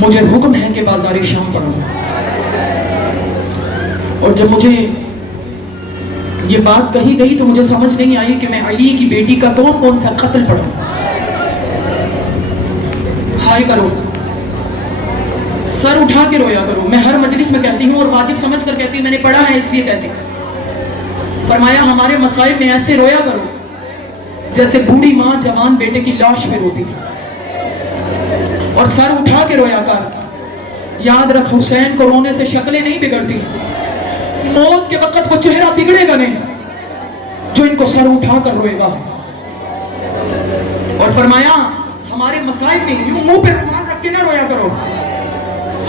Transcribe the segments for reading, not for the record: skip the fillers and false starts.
مجھے حکم ہے کہ بازار شام پڑھوں، اور جب مجھے یہ بات کہی گئی تو مجھے سمجھ نہیں آئی کہ میں علی کی بیٹی کا کون سا قتل پڑھوں۔ ہائے کرو، سر اٹھا کے رویا کرو۔ میں ہر مجلس میں کہتی ہوں اور واجب سمجھ کر کہتی ہوں، میں نے پڑھا ہے اس لیے کہتی ہوں۔ فرمایا ہمارے مصائب میں ایسے رویا کرو جیسے بوڑھی ماں جوان بیٹے کی لاش پہ روتی ہے، اور سر اٹھا کے رویا کر۔ یاد رکھ، حسین کو رونے سے شکلیں نہیں بگڑتی، موت کے وقت وہ چہرہ بگڑے گا نہیں جو ان کو سر اٹھا کر روئے گا۔ اور فرمایا ہمارے مسائل میں یوں منہ پہ رومال رکھ کے نہ رویا کرو،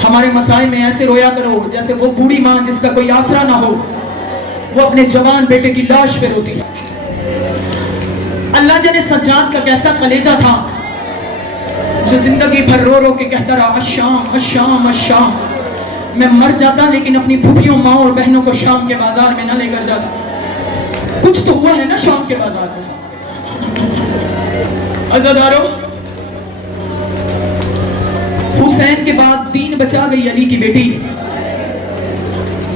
ہمارے مسائل میں ایسے رویا کرو جیسے وہ بوڑھی ماں جس کا کوئی آسرا نہ ہو، وہ اپنے جوان بیٹے کی لاش پہ روتی ہے۔ اللہ جانے سجاد کا کیسا کلیجہ تھا جو زندگی بھر رو رو کے کہتا رہا، الشام الشام الشام۔ میں مر جاتا لیکن اپنی پھوپھیوں ماں اور بہنوں کو شام کے بازار میں نہ لے کر جاتا۔ کچھ تو ہوا ہے نا شام کے بازار میں۔ عزادارو، حسین کے بعد دین بچا گئی علی کی بیٹی،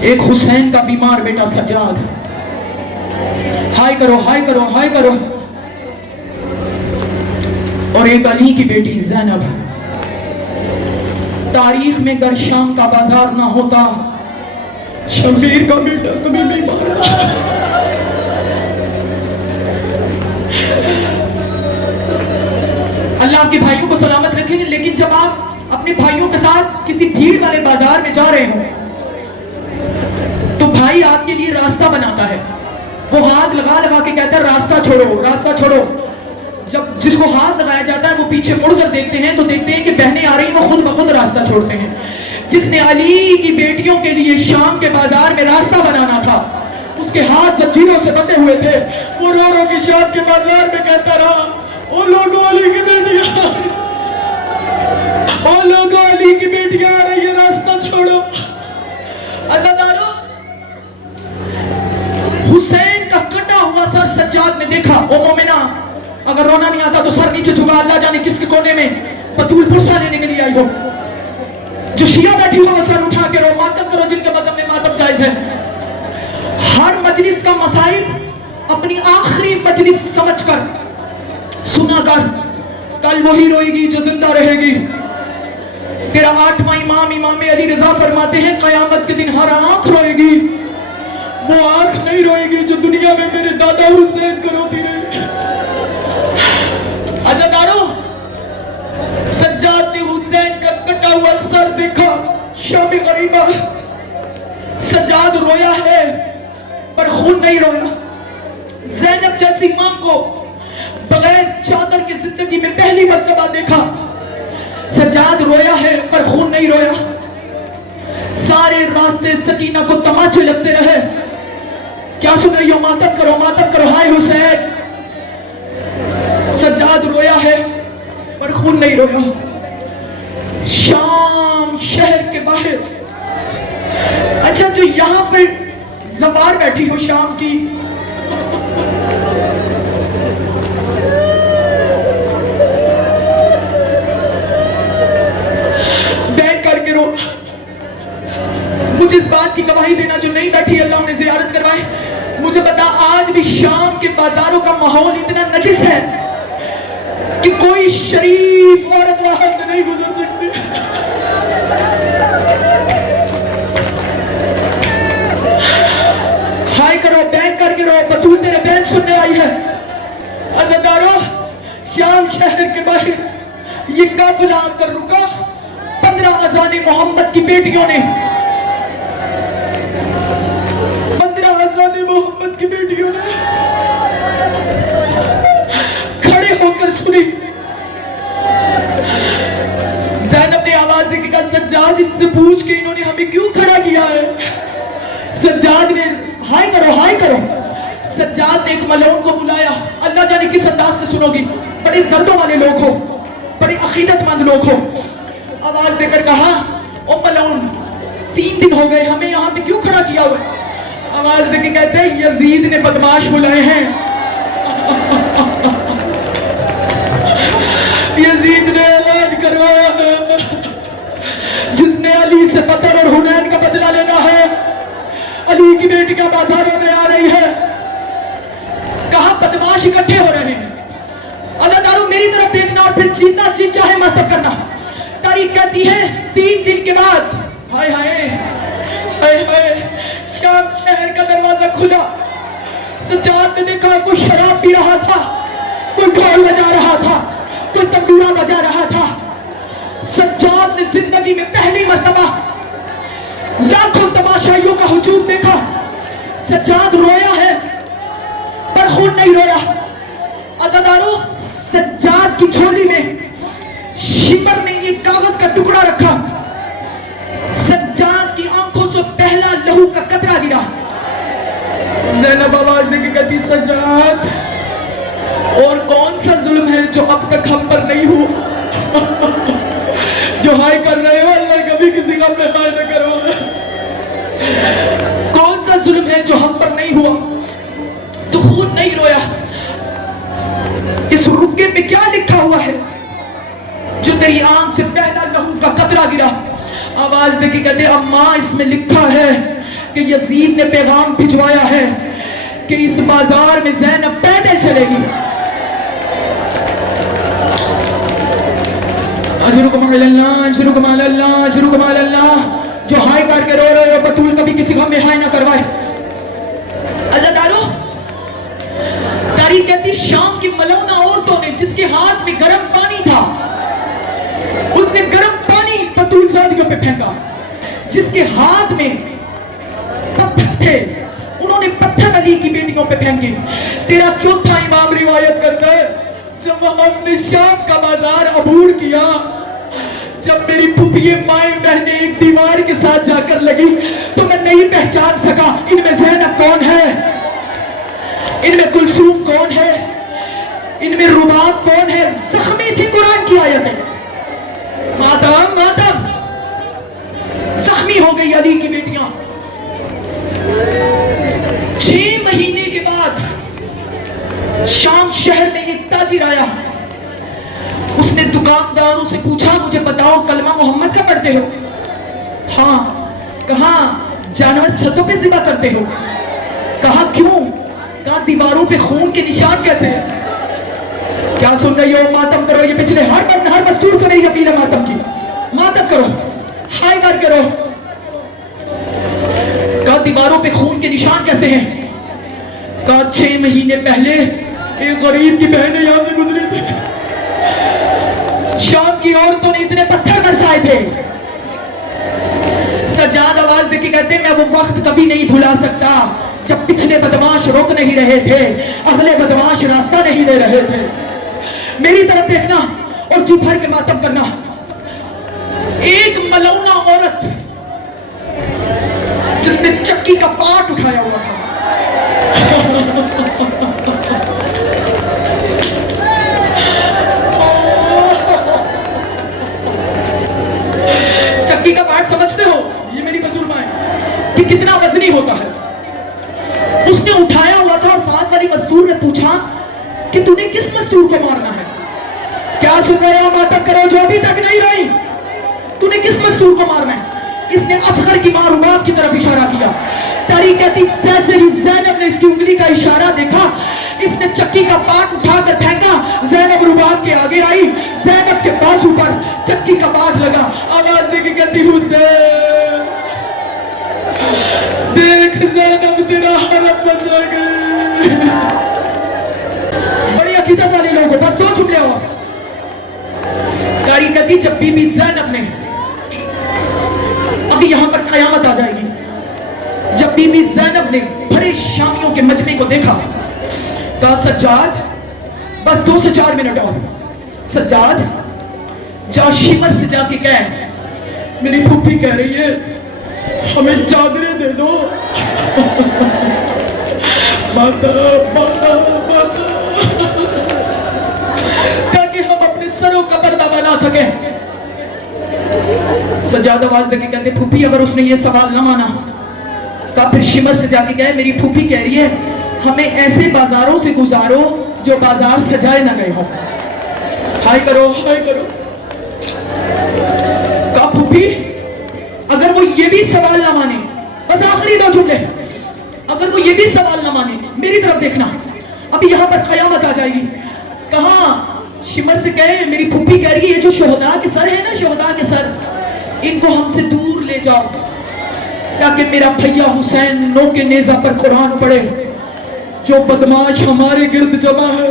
ایک حسین کا بیمار بیٹا سجاد۔ ہائے کرو ہائے کرو ہائے کرو۔ اور ایک علی کی بیٹی زینب۔ تاریخ میں گر شام کا بازار نہ ہوتا، شبیر کا بیٹا کبھی بیمار رہا۔ اللہ آپ کے بھائیوں کو سلامت رکھیں، لیکن جب آپ اپنے بھائیوں کے ساتھ کسی بھیڑ والے بازار میں جا رہے ہوں تو بھائی آپ کے لیے راستہ بناتا ہے، وہ ہاتھ لگا لگا کے کہتا ہے راستہ چھوڑو راستہ چھوڑو۔ جب جس کو ہاتھ لگایا جاتا ہے وہ پیچھے مڑ کر دیکھتے ہیں تو دیکھتے ہیں کہ بہنیں آ رہی ہیں، وہ خود بخود راستہ چھوڑتے ہیں۔ جس نے علی کی بیٹیوں کے لیے شام کے بازار میں راستہ بنانا تھا، اس کے ہاتھ زنجیروں سے بندھے ہوئے تھے، وہ رو رو کے شام کے بازار میں کہتا رہا، او لوگوں علی کی بیٹیاں، او لوگوں علی کی بیٹیاں آ رہی ہے، راستہ چھوڑو۔ عزادارو، حسین کا کٹا ہوا سر سجاد نے دیکھا۔ او مومنہ، اگر رونا نہیں آتا تو سر نیچے جھکا، اللہ جانے کس کے کونے میں بطول پرسہ لینے کے لیے آئی ہو۔ جو شیعہ بیٹھی ہو وہ سر اٹھا کے رو، ماتم کرو جن کے مذہب میں ماتم جائز ہے۔ ہر مجلس کا مسائل اپنی آخری مجلس سمجھ کر سنا کر، کل وہی روئے گی جو زندہ رہے گی۔ تیرا 8واں امام امام علی رضا فرماتے ہیں قیامت کے دن ہر آنکھ روئے گی، وہ آنکھ نہیں روئے گی جو دنیا میں میرے دادا حسین کو روتی رہی۔ عزادارو، سجاد نے حسین کا کٹا ہوا سر دیکھا، شام غریبہ۔ سجاد رویا ہے پر خون نہیں رویا۔ زینب جیسی ماں کو بغیر چادر کی زندگی میں پہلی مرتبہ دیکھا۔ سجاد رویا ہے پر خون نہیں رویا۔ سارے راستے سکینہ کو تماچے لگتے رہے، کیا سن رہی ہو؟ ماتم کرو ہائے حسین۔ سجاد رویا ہے پر خون نہیں رویا۔ شام شہر کے باہر، اچھا جو یہاں پہ زوار بیٹھی ہو شام کی، بیٹھ کر کے رو۔ مجھے اس بات کی گواہی دینا جو نہیں بیٹھی اللہ انہیں زیارت کروائے، مجھے بتا آج بھی شام کے بازاروں کا ماحول اتنا نجس ہے کہ کوئی شریف عورت وہاں سے نہیں گزر سکتی۔ ہائے کرو، بیٹھ کر کے رو، بطول تیرے بیٹھ سننے آئی ہے۔ عزادارو، شام شہر کے باہر یہ قافلہ آ کر رکا۔ 15 اذان محمد کی بیٹیوں نے، 15 اذان محمد کی بیٹیوں نے کھڑے ہو کر سنی۔ زینب نے آواز دے کے کہا، سجاد ان سے پوچھ کے انہوں نے ہمیں کیوں کھڑا کیا ہے؟ سجاد نے ہائے کرو ہائے کرو۔ سجاد نے ایک ملعون کو بلایا، اللہ جانے کس انداز سے سنو گی، بڑے دردوں والے لوگ ہو، بڑے عقیدت مند لوگ ہو۔ آواز دے کر کہا، او ملعون 3 دن ہو گئے ہمیں یہاں پہ کیوں کھڑا کیا ہوا؟ آواز دے کے کہتے ہیں یزید نے بدماش بلائے ہیں، یزید نے اعلان کروایا ہے بدر اور حنین کا بدلہ لینا ہے. علی کی بیٹیاں بازاروں میں آ رہی ہے. کہاں بدماش اکٹھے ہو رہے ہیں. اللہ تعالیٰ میری طرف دیکھنا اور پھر جیتنا جی چاہے ماتم کرنا. تاریخ کہتی ہے 3 دن کے بعد ہائے ہائے ہائے ہائے شام شہر کا دروازہ کھلا. سجاد نے دیکھا کوئی شراب پی رہا تھا, کوئی ڈھول بجا رہا تھا, کوئی تنبورہ بجا رہا تھا. سجاد نے زندگی میں پہلی مرتبہ لاکھوں تماشائیوں کا ہجوم دیکھا. سجاد رویا ہے پر خون نہیں رویا. عزادارو, سجاد کی جھولی میں شمر نے ایک کاغذ کا ٹکڑا رکھا. سجاد کی آنکھوں سے پہلا لہو کا قطرہ گرا. زینب آواز دے کے کہتی سجاد اور کون سا ظلم ہے جو اب تک ہم پر نہیں ہوا؟ جو ہائے کر رہے ہو اللہ کبھی کسی غم میں ہائے نہ کرو. کون سا ظلم ہے جو ہم پر نہیں ہوا؟ تو خود نہیں رویا. اس رکے میں کیا لکھا ہوا ہے جو تیری آنکھ سے پہلا لہو کا قطرہ گرا؟ آواز دے کے کہتے اماں اس میں لکھا ہے کہ یزید نے پیغام بھجوایا ہے کہ اس بازار میں زینب پیدل چلے گی. اجرکم علی اللہ, اجرکم علی اللہ, اجرکم علی اللہ. جو ہائے کر کے رو رہے ہو بطول کبھی کسی غم میں ہائے نہ کروائے. عزادارو, تاریخ کہتی شام کی ملونہ عورتوں نے جس کے ہاتھ میں گرم پانی تھا اس نے گرم پانی بطول زادیوں پہ پھینکا. جس کے ہاتھ میں پتھر تھے انہوں نے پتھر علی کی بیٹیوں پہ پھینکے. تیرا چوتھا امام روایت کرتا ہے جب ہم نے شام کا بازار عبور کیا, جب میری پھپھیے مائیں بہنیں ایک دیوار کے ساتھ جا کر لگی تو میں نہیں پہچان سکا ان میں زینب کون ہے, ان میں کلثوم کون ہے, ان میں رباب کون ہے. زخمی تھی قرآن کی آیتیں. ماتم ماتم زخمی ہو گئی علی کی بیٹیاں. 6 مہینے کے بعد شام شہر میں ایک تاجر آیا. اس نے دکانداروں سے پوچھا مجھے بتاؤ کلمہ محمد کا پڑھتے ہو؟ ہاں. کہاں جانور چھتوں پہ ذبح کرتے ہو؟ کہا کیوں؟ کہا دیواروں پہ خون کے نشان کیسے ہیں؟ کیا سن رہی ہو؟ ماتم کرو. یہ پچھلے ہر مستور سے نہیں اپیل ہے ماتم کی. ماتم کرو, ہائے کر کرو. کہا دیواروں پہ خون کے نشان کیسے ہیں؟ کہا 6 مہینے پہلے ایک غریب کی بہنیں یہاں سے گزری تھی, شام کی عورتوں نے اتنے پتھر برسائے تھے. سجاد آواز دے کے کہتے میں وہ وقت کبھی نہیں بھلا سکتا جب پچھلے بدماش روک نہیں رہے تھے, اگلے بدماش راستہ نہیں دے رہے تھے. میری طرف دیکھنا اور جی بھر کے ماتم کرنا. ایک ملونہ عورت جس نے چکی کا پاٹ اٹھایا ہوا تھا, چکی کا پاٹ سمجھتے ہو؟ یہ میری بزرگ ماں کہ کتنا وزنی ہوتا ہے. اس نے اٹھایا ہوا تھا اور ساتھ والی مزدور نے پوچھا کہ تو نے کس مزدور کو مارنا ہے؟ کیا سن رہے ہو؟ ماتم کرو جو ابھی تک نہیں رہی. تو نے کس مزدور کو مارنا ہے؟ اس نے اصغر کی ماں رباب کی طرف اشارہ کیا. تاریخ کہتی زینب نے اس کی انگلی کا اشارہ دیکھا, اس نے چکی کا پاٹ اٹھا کر پھینکا. زینب رباب کے آگے آئی, زینب کے بازو پر چکی کا پاٹ لگا. آواز دے کے کہتی حسین دیکھ زینب تیرا حرم بچا گئی. بڑی عقیدت والے لوگ ہو, بس 2 جملے ہو. تاریخ کہتی جب بی بی زینب نے, ابھی یہاں پر قیامت آ جائے گی, جب بی بی زینب نے بھرے شامیوں کے مجمع کو دیکھا کہا سجاد بس 2 سے 4 منٹ اور. سجاد جا شمر سے جا کے کہہ میری پھوپھی کہہ رہی ہے ہمیں چادریں دے دو. ماتا ماتا ماتا, تاکہ ہم اپنے سروں کا پردہ بنا سکیں. سجاد آواز دے کے کہتے پھوپھی اگر اس نے یہ سوال نہ مانا تو پھر شمر سے جا کے کہے میری پھوپھی کہہ رہی ہے ہمیں ایسے بازاروں سے گزارو جو بازار سجائے نہ گئے ہو. ہائے کرو ہائے کرو. کہا پھوپھی اگر وہ یہ بھی سوال نہ مانے، بس آخری 2 جملے، اگر وہ یہ بھی سوال نہ مانے، میری طرف دیکھنا، ابھی یہاں پر قیامت آ جائے گی. کہاں شمر سے کہے، میری پھوپھی کہہ رہی ہے یہ جو شہداء کے سر ہیں نا، شہداء کے سر، ان کو ہم سے دور لے جاؤ تاکہ میرا بھیا حسین نو کے نیزہ پر قرآن پڑھے. جو بدماش ہمارے گرد جمع ہے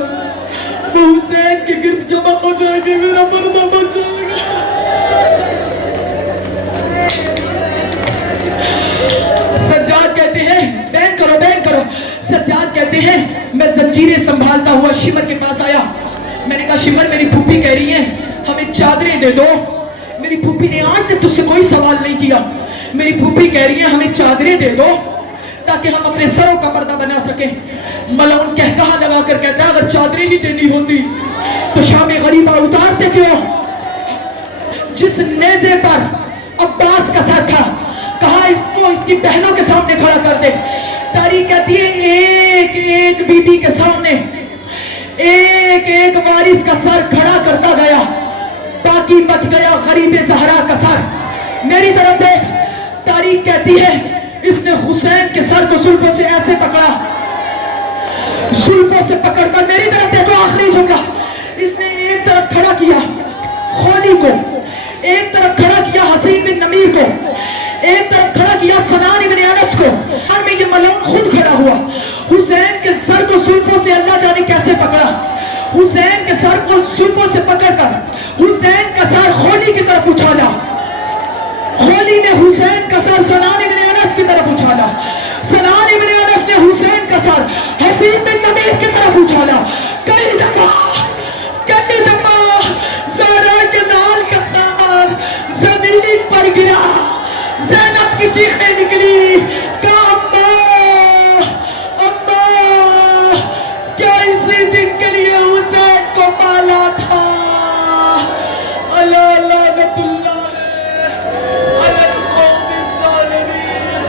وہ حسین کے گرد جمع ہو جائے گی، میرا مردہ بچ جائے گا. سجاد کہتے ہیں، بین کرو، سجاد کہتے ہیں میں زنجیریں سنبھالتا ہوا شمر کے پاس آیا. میں نے کہا شمر میری پھوپھی کہہ رہی ہیں ہمیں چادریں دے دو. میری پھوپھی نے آج تک تجھ سے کوئی سوال نہیں کیا. میری پھوپھی کہہ رہی ہیں ہمیں چادریں دے دو تاکہ ہم اپنے سروں کا پردہ بنا سکیں. ملعون کہکہا لگا کر کہتا ہے اگر چادریں ہی دینی ہوتی تو شام غریبہ اتارتے کیوں؟ جس نیزے پر عباس کا سر تھا کہا اس کو اس کی بہنوں کے سامنے کھڑا کر دے. تاریخ کہتی ہے ایک ایک بی بی کے سامنے ایک ایک وارث کا سر کھڑا کرتا گیا، باقی بچ گیا غریب زہرا کا سر. میری طرف دیکھ، تاریخ کہتی ہے اس نے حسین کے سر کو زلفوں سے ایسے پکڑا، زلفوں سے پکڑ کر، میری طرف دیکھو آخری جملہ، اس نے ایک طرف کھڑا کیا خولی کو، ایک طرف کھڑا کیا حسین بن نمیر کو، ایک طرف کھڑا کیا سنان بن انس کو. اور میں یہ ملعون خود کھڑا ہوا، حسین کے سر کو زلفوں سے اللہ جانے کیسے پکڑا. حسین کے سر کو زلفوں سے پکڑ کر حسین کا سر خولی کی طرف اچھالا. خولی نے حسین کا سر سنان بن انس کی طرف اچھالا. سنان بن انس نے حسین کا سر حسین بن نمیر کی طرف اچھالا.